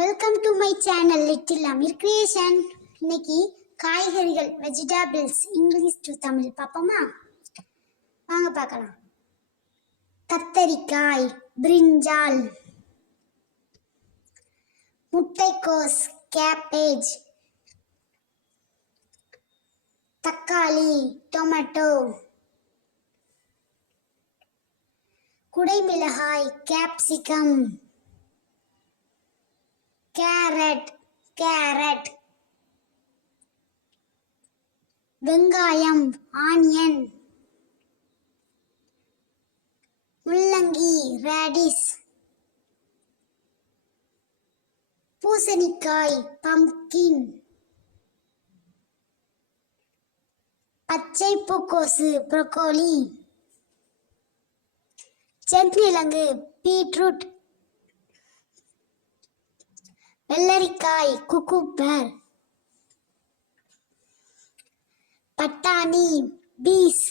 Welcome to my channel little Ameer creation. இன்னைக்கு காய்கறிகள் vegetables English to Tamil பார்ப்போமா? வாங்க பார்க்கலாம். கத்தரிக்காய், பிரிஞ்சால், முட்டைக்கோஸ், கேபேஜ், தக்காளி, டொமேட்டோ, குடைமிளகாய், கேப்சிகம், கேரட், வெங்காயம், ஆனியன், முள்ளங்கி, ரேடிஷ், பூசணிக்காய், பம்ப்கின், பச்சை பூக்கோசு, ப்ரோக்கோலி, செங்கிழங்கு, பீட்ரூட், வெள்ளரிக்காய், குக்கும்பர், பட்டாணி, பீஸ்,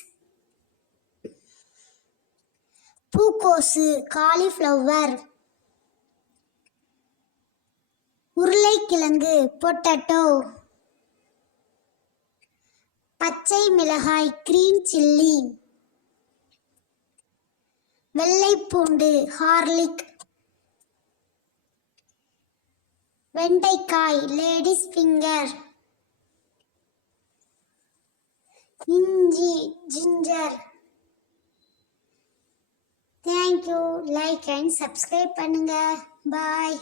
பூக்கோசு, காலிஃப்ளவர், உருளைக்கிழங்கு, பொட்டேட்டோ, பச்சை மிளகாய், கிரீன் சில்லி, வெள்ளைப்பூண்டு, ஹார்லிக், வெண்டைக்காய், லேடிஸ் ஃபிங்கர், இஞ்சி, ginger. Thank you. Like and subscribe பண்ணுங்க. பாய்.